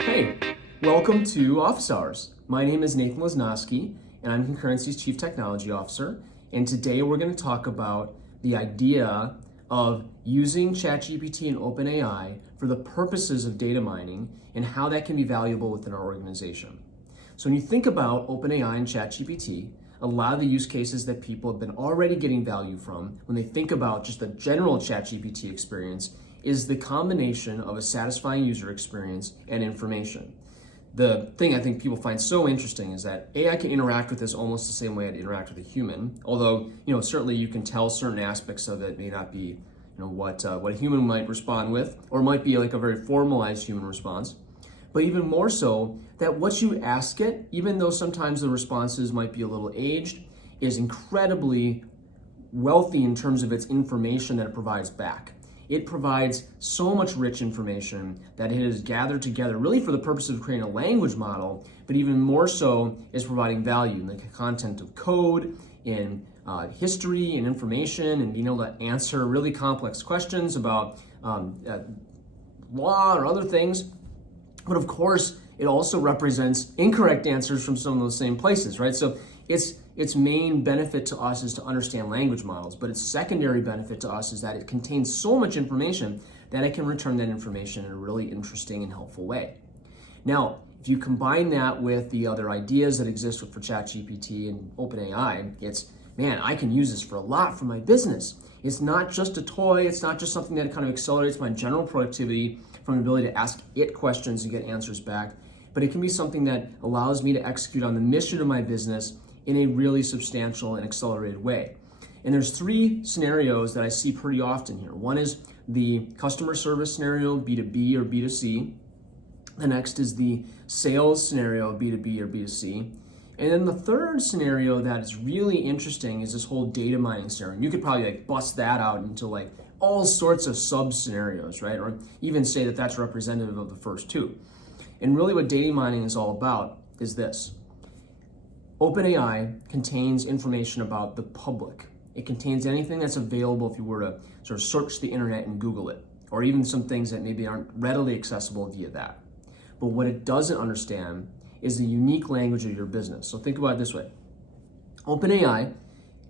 Hey, welcome to Office Hours. My name is Nathan Lesnowski, and I'm Concurrency's Chief Technology Officer. And today we're going to talk about the idea of using ChatGPT and OpenAI for the purposes of data mining and how that can be valuable within our organization. So when you think about OpenAI and ChatGPT, a lot of the use cases that people have been already getting value from when they think about just the general ChatGPT experience is the combination of a satisfying user experience and information. The thing I think people find so interesting is that AI can interact with this almost the same way I'd interact with a human, although certainly you can tell certain aspects of it may not be what a human might respond with, or might be like a very formalized human response. But even more so, that what you ask it, even though sometimes the responses might be a little aged, is incredibly wealthy in terms of its information that it provides back. It provides so much rich information that it has gathered together really for the purpose of creating a language model, but even more so is providing value in the content of code, in history and information, and being able to answer really complex questions about law or other things. But of course, it also represents incorrect answers from some of those same places, right? So its main benefit to us is to understand language models, but its secondary benefit to us is that it contains so much information that it can return that information in a really interesting and helpful way. Now, if you combine that with the other ideas that exist for ChatGPT and OpenAI, man, I can use this for a lot for my business. It's not just a toy, it's not just something that kind of accelerates my general productivity from the ability to ask it questions and get answers back, but it can be something that allows me to execute on the mission of my business in a really substantial and accelerated way. And there's three scenarios that I see pretty often here. One is the customer service scenario, B2B or B2C. The next is the sales scenario, B2B or B2C. And then the third scenario that is really interesting is this whole data mining scenario. And you could probably bust that out into all sorts of sub scenarios, right? Or even say that that's representative of the first two. And really what data mining is all about is this. OpenAI contains information about the public. It contains anything that's available if you were to sort of search the internet and Google it, or even some things that maybe aren't readily accessible via that. But what it doesn't understand is the unique language of your business. So think about it this way. OpenAI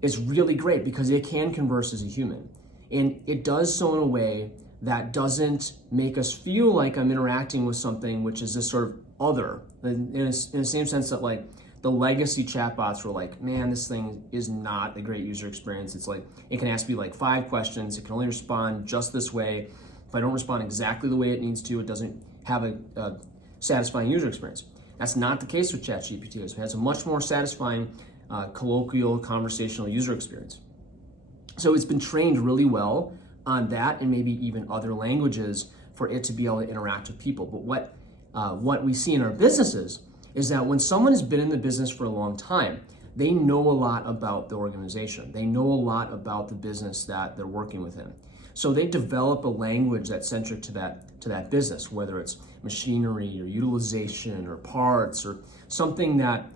is really great because it can converse as a human. And it does so in a way that doesn't make us feel like I'm interacting with something which is this sort of other, in the same sense that the legacy chatbots were man, this thing is not a great user experience. It's it can ask me 5 questions. It can only respond just this way. If I don't respond exactly the way it needs to, it doesn't have a satisfying user experience. That's not the case with ChatGPT. It has a much more satisfying colloquial conversational user experience. So it's been trained really well on that and maybe even other languages for it to be able to interact with people. But what we see in our businesses is that when someone has been in the business for a long time, they know a lot about the organization. They know a lot about the business that they're working within. So they develop a language that's centric to that business, whether it's machinery or utilization or parts or something that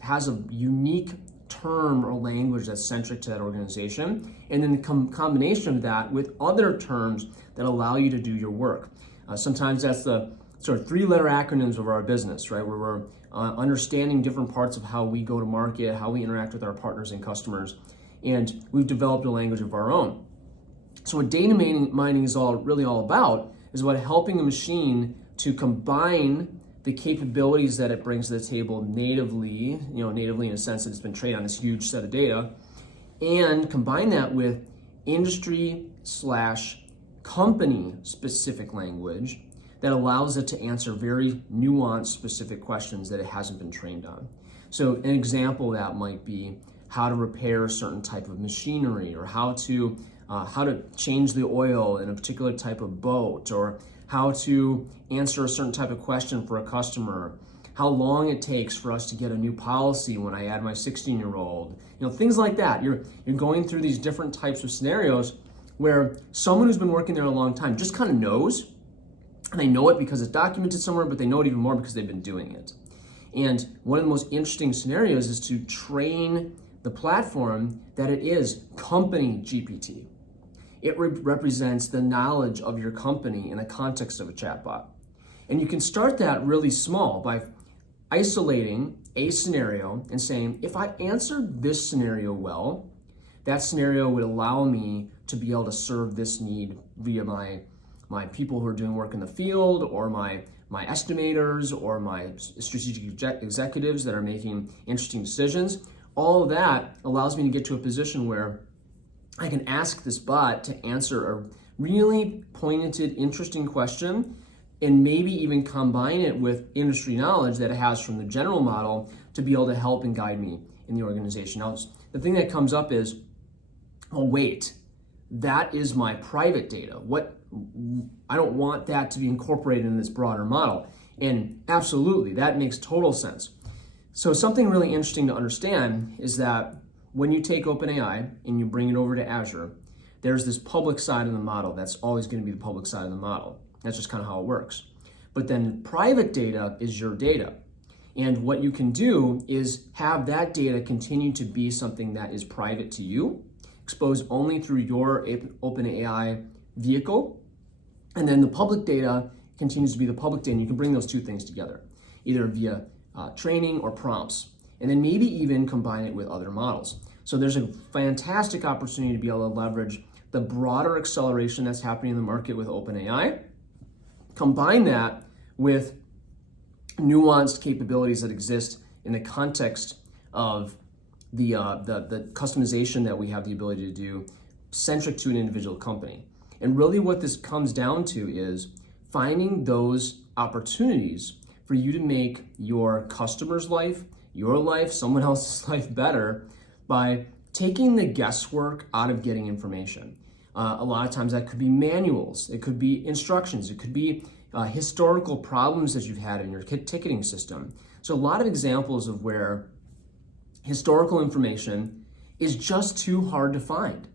has a unique term or language that's centric to that organization, and then the combination of that with other terms that allow you to do your work. Sometimes that's the sort of 3-letter acronyms of our business, right? Where we're understanding different parts of how we go to market, how we interact with our partners and customers, and we've developed a language of our own. So what data mining is really all about is about helping a machine to combine the capabilities that it brings to the table natively in a sense that it's been trained on this huge set of data, and combine that with industry/company specific language that allows it to answer very nuanced, specific questions that it hasn't been trained on. So an example of that might be how to repair a certain type of machinery, or how to change the oil in a particular type of boat, or how to answer a certain type of question for a customer, how long it takes for us to get a new policy when I add my 16-year-old, things like that. You're going through these different types of scenarios where someone who's been working there a long time just kind of knows. And they know it because it's documented somewhere, but they know it even more because they've been doing it. And one of the most interesting scenarios is to train the platform that it is company GPT. It represents the knowledge of your company in the context of a chatbot. And you can start that really small by isolating a scenario and saying, if I answered this scenario well, that scenario would allow me to be able to serve this need via my people who are doing work in the field, or my estimators, or my strategic executives that are making interesting decisions. All of that allows me to get to a position where I can ask this bot to answer a really pointed, interesting question, and maybe even combine it with industry knowledge that it has from the general model to be able to help and guide me in the organization. Now, the thing that comes up is, oh wait, that is my private data. I don't want that to be incorporated in this broader model. And absolutely, that makes total sense. So something really interesting to understand is that when you take OpenAI and you bring it over to Azure, there's this public side of the model. That's always going to be the public side of the model. That's just kind of how it works. But then private data is your data. And what you can do is have that data continue to be something that is private to you, exposed only through your OpenAI vehicle. And then the public data continues to be the public data. And you can bring those two things together, either via training or prompts, and then maybe even combine it with other models. So there's a fantastic opportunity to be able to leverage the broader acceleration that's happening in the market with OpenAI. Combine that with nuanced capabilities that exist in the context of the customization that we have the ability to do centric to an individual company. And really what this comes down to is finding those opportunities for you to make your customer's life, your life, someone else's life better by taking the guesswork out of getting information. A lot of times that could be manuals, it could be instructions, it could be historical problems that you've had in your ticketing system. So a lot of examples of where historical information is just too hard to find.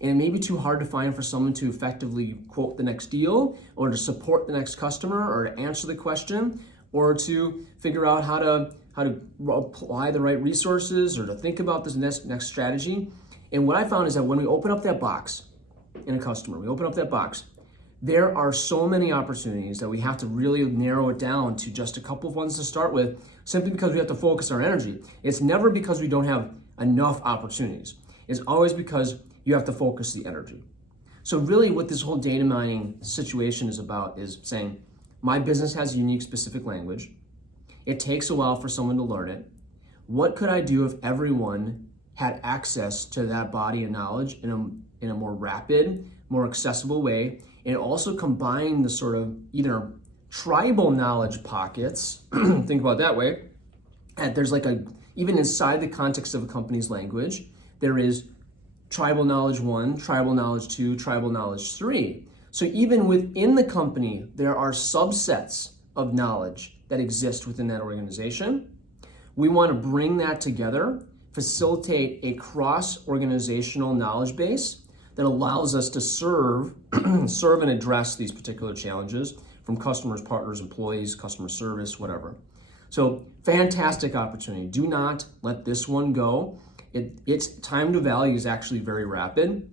And it may be too hard to find for someone to effectively quote the next deal, or to support the next customer, or to answer the question, or to figure out how to apply the right resources, or to think about this next strategy. And what I found is that when we open up that box in a customer, there are so many opportunities that we have to really narrow it down to just a couple of ones to start with, simply because we have to focus our energy. It's never because we don't have enough opportunities. It's always because you have to focus the energy. So really what this whole data mining situation is about is saying, my business has a unique specific language. It takes a while for someone to learn it. What could I do if everyone had access to that body of knowledge in a more rapid, more accessible way, and also combine the sort of either tribal knowledge pockets, think about it that way, and there's even inside the context of a company's language, there is tribal knowledge 1, tribal knowledge 2, tribal knowledge 3. So even within the company, there are subsets of knowledge that exist within that organization. We want to bring that together, facilitate a cross-organizational knowledge base that allows us to serve and address these particular challenges from customers, partners, employees, customer service, whatever. So fantastic opportunity. Do not let this one go. Its time to value is actually very rapid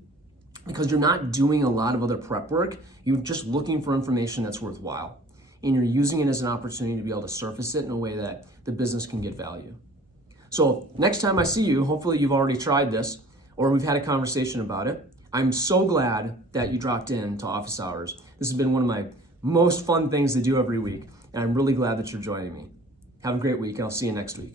because you're not doing a lot of other prep work. You're just looking for information that's worthwhile. And you're using it as an opportunity to be able to surface it in a way that the business can get value. So next time I see you, hopefully you've already tried this or we've had a conversation about it. I'm so glad that you dropped in to Office Hours. This has been one of my most fun things to do every week, and I'm really glad that you're joining me. Have a great week, and I'll see you next week.